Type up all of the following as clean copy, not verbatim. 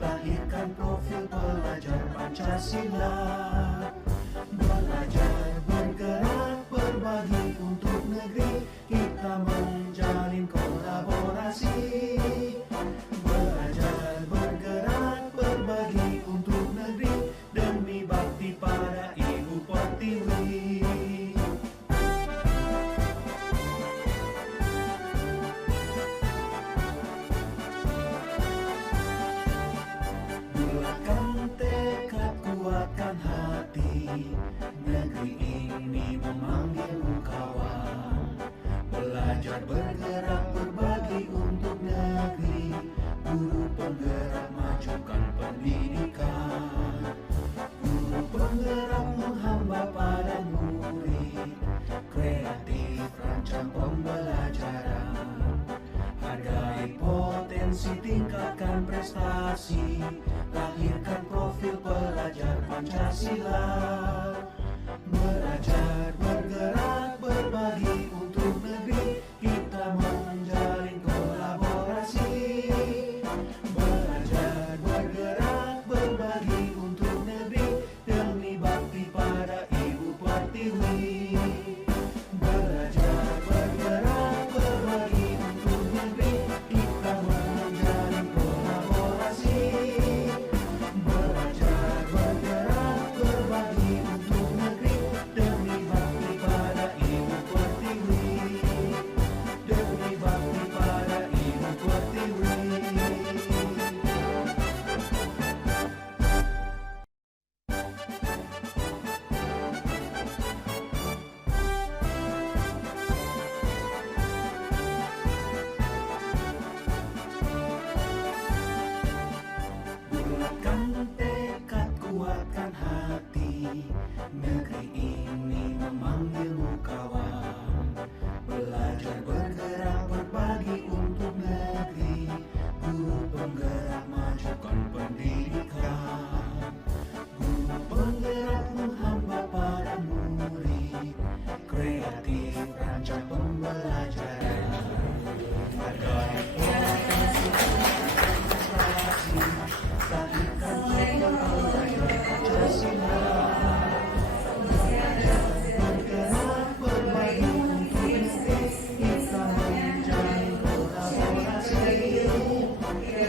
lahirkan profil pelajar Pancasila. Belajar, bergerak, berbagi untuk negeri, kita menjalin kolaborasi. Belajar, bergerak, berbagi untuk negeri, demi bakti pada Ibu Pertiwi. Bulatkan tekad, kuatkan hati, negeri ini memanggilmu kawan. Belajar, bergerak, berbagi untuk negeri, guru penggerak majukan pendidikan. Guru penggerak menghamba pada murid, kreatif rancang pembelajaran. Hargai potensi, tingkatkan prestasi, lahirkan profil pelajar Pancasila. Belajar, bergerak, berbagi untuk negeri, kita menjalin kolaborasi. Belajar, bergerak, berbagi untuk negeri, demi bakti pada Ibu Pertiwi. Belajar, bergerak, berbagi untuk negeri, kita menjalin kolaborasi. Belajar, bergerak, berbagi untuk negeri, demi bakti pada Ibu Pertiwi. Demi bakti pada Ibu Pertiwi. Bulatkan tekad, kuatkan hati, negeri ini memanggilmu kawan. Belajar, bergerak, berbagi untuk negeri, guru penggerak majukan pendidikan. Guru penggerak menghamba pada murid, kreatif rancang pembelajaran. Hargai potensi, prestasi, lahirkan profil pelajar Pancasila. Belajar, bergerak, berbagi untuk negeri, kita menjalin kolaborasi.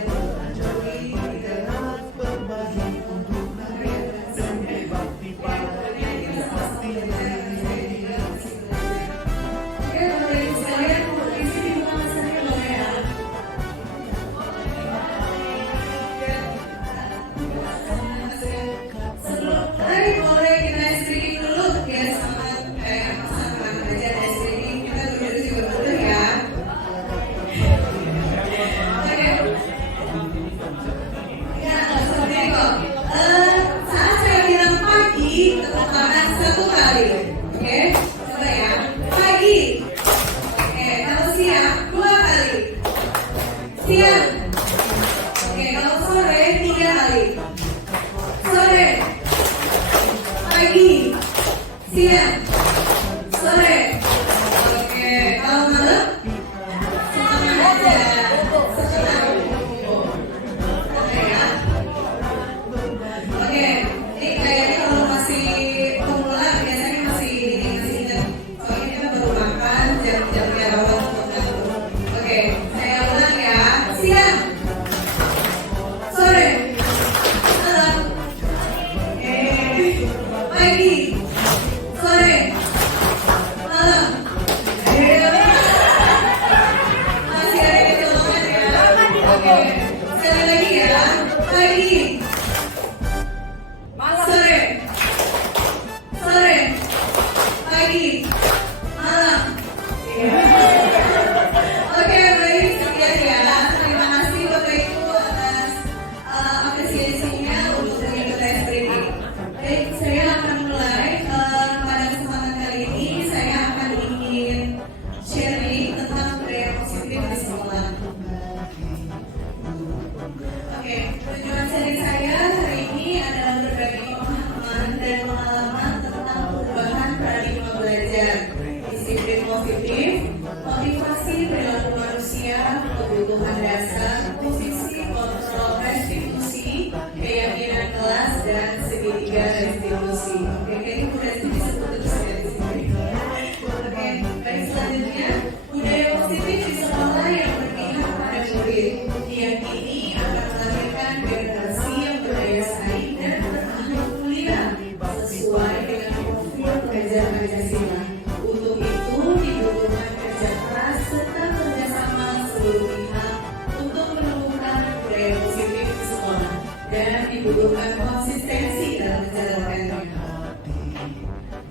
Belajar, bergerak, berbagi untuk negeri, demi bakti pada Ibu Pertiwi. Saat saya bilang pagi, tepuk tangan satu kali. Oke, coba ya. Pagi. Oke, kalau siang dua kali. Siang. Oke, kalau sore tiga kali. Sore. Pagi. Siang. Sore. Oke, kalau malam setengah aja. Setengah. Oke ya. Oke, ini kayaknya kalau masih pemula biasanya masih ingat. Soalnya kita baru makan jam-jamnya rawat. Oke, saya ulang ya. Siang, sore, malam. Pagi, sore, malam. Masih ada kecolongan ya. Oke, sekali lagi ya. Pagi, sore, pagi, malam. Oke, baik, sekian ya. Terima kasih Bapak Ibu atas apresiasinya untuk mengikuti training. Baik, saya akan mulai. Pada kesempatan kali ini saya akan ingin sharing tentang budaya positif di sekolah. Oke, tujuan sharing saya hari ini adalah berbagi pemahaman dan pengalaman tentang perubahan paradigma belajar, disiplin positif, motivasi perilaku manusia, kebutuhan dasar, posisi kontrol konsistensi dalam menjalankannya.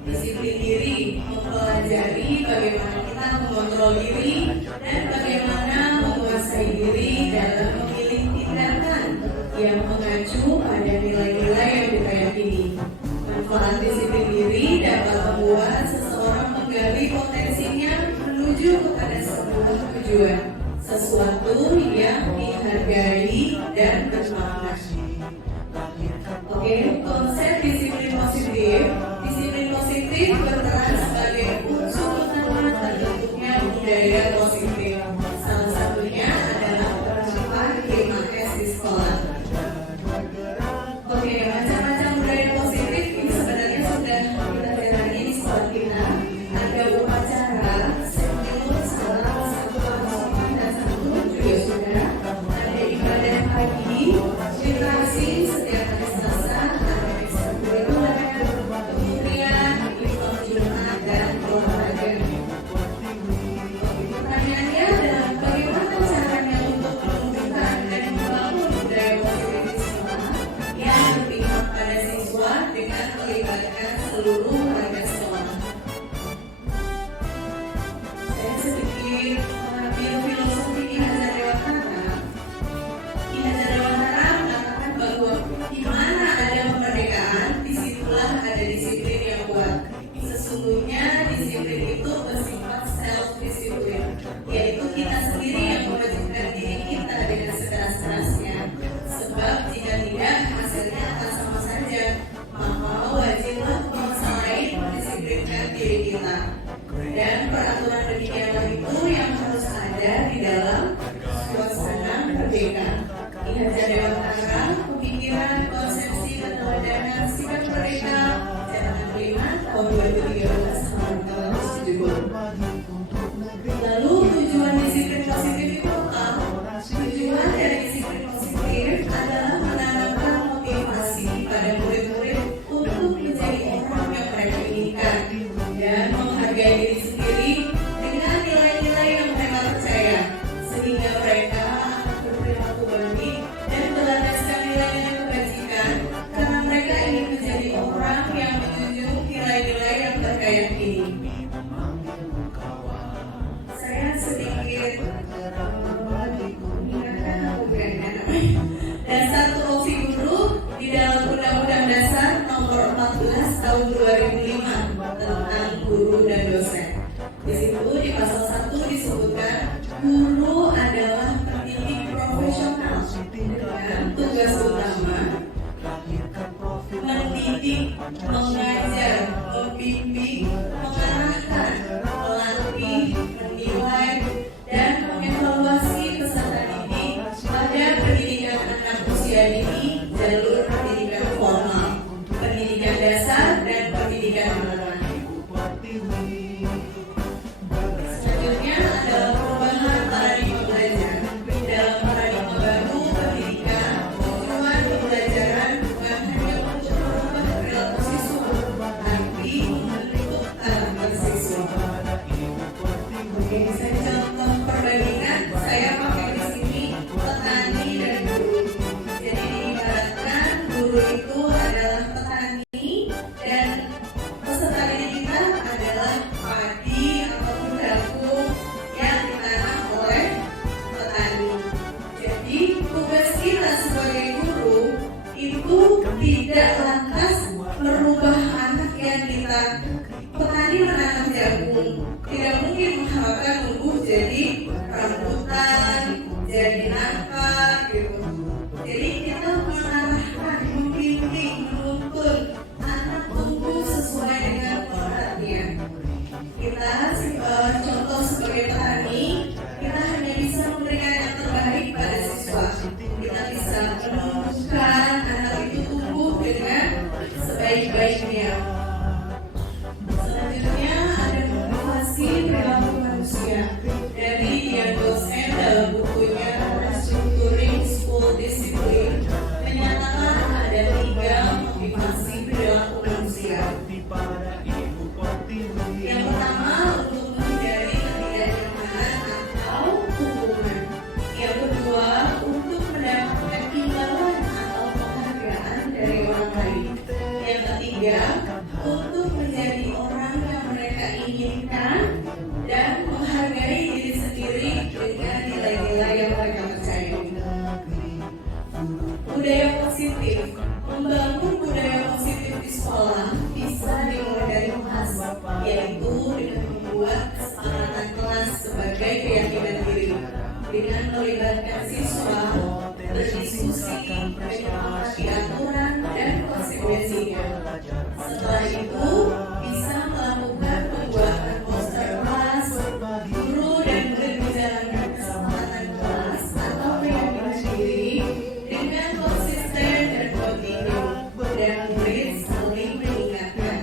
Disiplin diri mempelajari bagaimana kita mengontrol diri dan bagaimana menguasai diri dalam memilih tindakan yang mengacu pada nilai-nilai yang kita yakini. Manfaat disiplin diri dapat membuat seseorang menggali potensinya menuju kepada sebuah tujuan, sesuatu yang dihargai dan bermakna. Oke, konsep disiplin positif. Disiplin positif berperan sebagai unsur utama terbentuknya budaya positif. Salah satunya adalah penerapan 5S di sekolah. Oke, macam-macam budaya positif ini sebenarnya sudah kita jalani di sekolah kita. Ada upacara, senior, salam, sopan, dan santun juga sudah. Ada ibadah pagi, meditasi setiap hari Selasa, ada ekstrakurikuler, kementerian, event Jumat, dan olahraga. Pertanyaannya adalah bagaimana caranya untuk menumbuhkan dan membangun budaya positif di sekolah yang berpihak pada siswa dengan melibatkan seluruh warga sekolah. Saya sedikit mengambil filosofi Ki Hajar Dewantara. Ki Hajar Dewantara mengatakan bahwa di mana ada kemerdekaan, disitulah ada disiplin yang kuat. Sesungguhnya disiplin itu bersifat self-disiplin, yaitu kita sendiri yang mewajibkan diri kita dengan sekeras-kerasnya. Sebab jika tidak, hasilnya akan sama saja. Maka wajiblah bangsa lain mendisiplinkan diri kita. Dan peraturan demikianlah itu yang harus ada di dalam suasana merdeka. Ki Hajar Dewantara, Pemikiran Konsepsi Keteladanan Sikap Merdeka, Cetakan 5 tahun 2013 halaman 270. Lalu tujuan disiplin positif itu apa? Tujuan dari disiplin positif adalah menanamkan motivasi pada murid-murid untuk menjadi orang yang mereka inginkan dan menghargai diri sendiri dengan nilai-nilai yang mereka percaya, sehingga mereka akan berperilaku baik dan berlandaskan nilai-nilai kebajikan karena mereka ingin menjadi orang yang menjunjung nilai-nilai yang mereka yakini. Saya sedikit mengingatkan apa bukannya namanya Dasar Tupoksi Guru di dalam Undang-Undang Dasar Nomor 14 Tahun 2005 tentang guru dan dosen. Di situ di pasal 1 disebutkan guru adalah pendidik profesional dengan tugas utama mendidik, mengajar, membimbing, mengarahkan, melatih, menilai, dan mengevaluasi peserta didik pada pendidikan anak usia dini, jalur pendidikan formal, pendidikan dasar, dan pendidikan menengah. Selanjutnya adalah perubahan paradigma belajar. Dalam paradigma baru pendidikan, tujuan pembelajaran bukan hanya untuk merubah perilaku siswa, tapi membentuk karakter siswa. Oke, saya contoh perbandingan. Saya pakai di sini petani dan guru. Jadi diibaratkan guru itu adalah petani dan peserta didik kita adalah padi ataupun jagung yang ditanam oleh petani. Jadi tugas kita sebagai guru itu tidak lantas merubah anak yang kita petani menanam jagung. Tidak mungkin mengharapkan tumbuh jadi rambutan, jadi nangka gitu. Jadi kita mengarahkan, membimbing, menuntun anak tumbuh sesuai dengan kodratnya. Kita contoh sebagai petani, kita hanya bisa memberikan yang terbaik pada siswa. Kita bisa menumbuhkan anak itu tumbuh dengan sebaik-baiknya. Selanjutnya ada motivasi perilaku manusia dari Dian Dosen dalam bukunya Restructuring School Discipline menyatakan ada 3 motivasi perilaku manusia. Yang pertama untuk menghindari ketidaknyamanan atau hubungan. Yang kedua untuk mendapatkan imbalan atau penghargaan dari orang bahagia untuk menjadi orang yang mereka inginkan dan menghargai diri sendiri dengan nilai-nilai yang mereka percayai. Budaya positif. Membangun budaya positif di sekolah bisa dimulai dari kelas, yaitu dengan membuat kesepakatan kelas sebagai keyakinan diri, dengan melibatkan siswa berdiskusi, menyepakati aturan dan konsekuensinya. Setelah itu, bisa melakukan pembuatan poster kelas, guru dan murid menjalankan kesepakatan kelas atau keyakinan diri dengan konsisten dan kontinu, dan murid saling mengingatkan.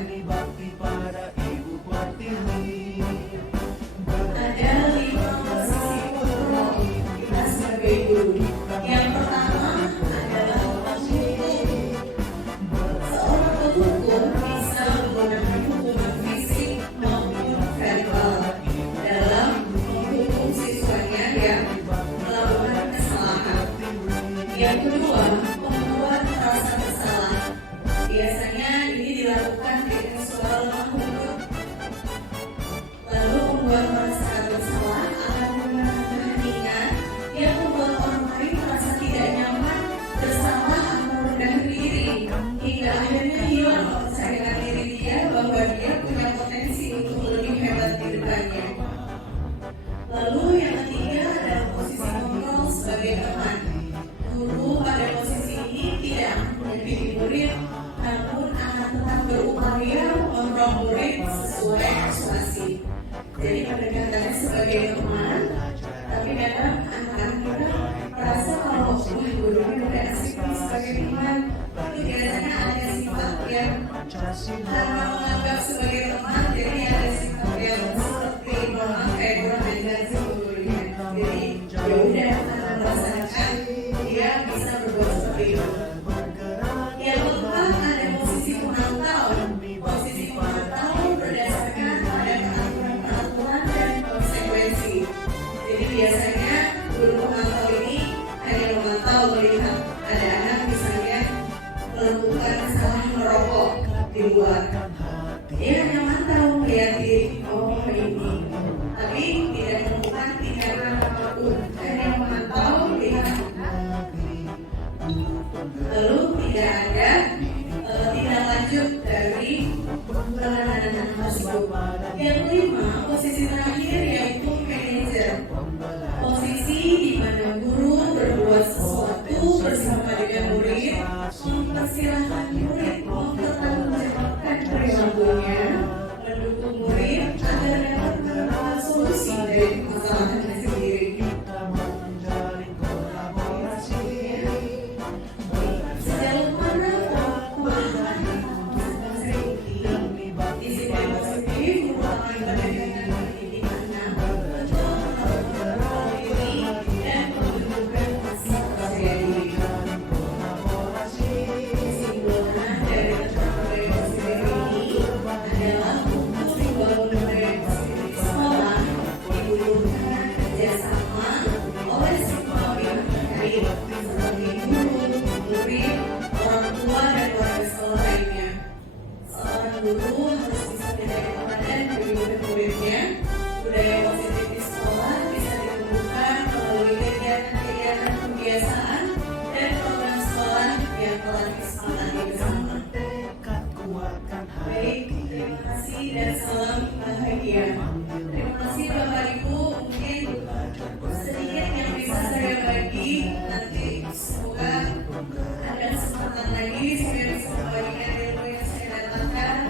Ada 5 posisi kontrol kita sebagai guru. Yang pertama adalah penghukum. Seorang penghukum bisa menggunakan hukuman fisik maupun verbal dalam menghukum siswanya yang melakukan kesalahan. Yang kedua, membuat merasa bersalah. Biasanya ini dilakukan dengan suara lemah lembut. Lalu membuat merasa bersalah akan menggunakan keheningan yang membuat orang lain merasa tidak nyaman, bersalah atau rendah diri, hingga akhirnya hilang kepercayaan diri dia bahwa dia punya potensi untuk lebih hebat di depannya. Lalu yang ketiga adalah posisi kontrol sebagai teman. Guru pada posisi ini tidak menyakiti murid, namun akan tetap berupaya mengontrol murid sesuai ekspektasi. Jadi pendekatannya sebagai teman, tapi kadang anak-anak kita merasa kalau gurunya udah asik nih sebagai teman, itu biasanya ada sifat yang karena menganggap sebagai teman, jadi ada sifat yang seperti kurang ajar si gurunya. Jadi ya udah karena merasakan dia bisa berbuat seperti itu. Yang keempat ada posisi penantau. Posisi penantau berdasarkan pada peraturan dan konsekuensi. Jadi biasanya guru pemantau ini hanya memantau melihat ada anak misalnya melakukan kesalahan merokok di luar. Dia hanya mantau melihat diri, oh ini, tapi tidak melakukan tindakan apapun, hanya memantau melihat. Lalu tidak ada tindak lanjut dari penanganan tersebut. Yang kelima, posisi terakhir yaitu manajer. Posisi di mana guru berbuat sesuatu bersama dengan murid, mempersilahkan murid mempertanggungjawabkan perilakunya, mendukung murid agar dapat menemukan solusi dari masalahnya sendiri. Sejauh mana pemahaman disiplin positif merupakan bagian dari pendidikan untuk melakukan diri dan menunjukkan kepercayaan diri. Kesimpulan dari tentang budaya positif ini adalah untuk membangun budaya positif di sekolah dibutuhkan kerjasama oleh semua pihak terkait seperti guru, murid, orang tua dan warga sekolah lainnya. Seorang guru harus bisa menjadi teladan bagi murid-muridnya. Budaya positif di sekolah bisa ditumbuhkan melalui kegiatan-kegiatan kebiasaan dan program sekolah yang telah disepakati bersama. Baik, terima kasih dan salam bahagia. Terima kasih Bapak Ibu, mungkin sedikit yang bisa saya bagi, nanti semoga ada kesempatan lagi saya bisa membagikan ilmu yang saya dapatkan.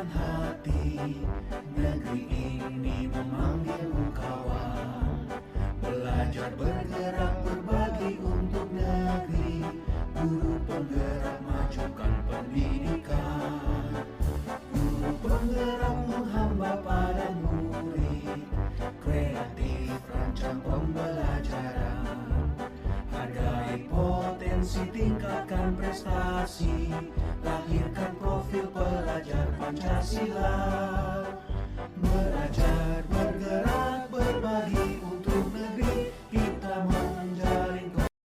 lapangkan hati, negeri ini memanggilmu kawan. Belajar bergerak berbagi untuk negeri, guru penggerak majukan pendidikan. Guru penggerak menghamba pada murid, kreatif rancang pembelajaran. Hargai potensi, tingkatkan prestasi, lahirkan profil pelajar Pancasila.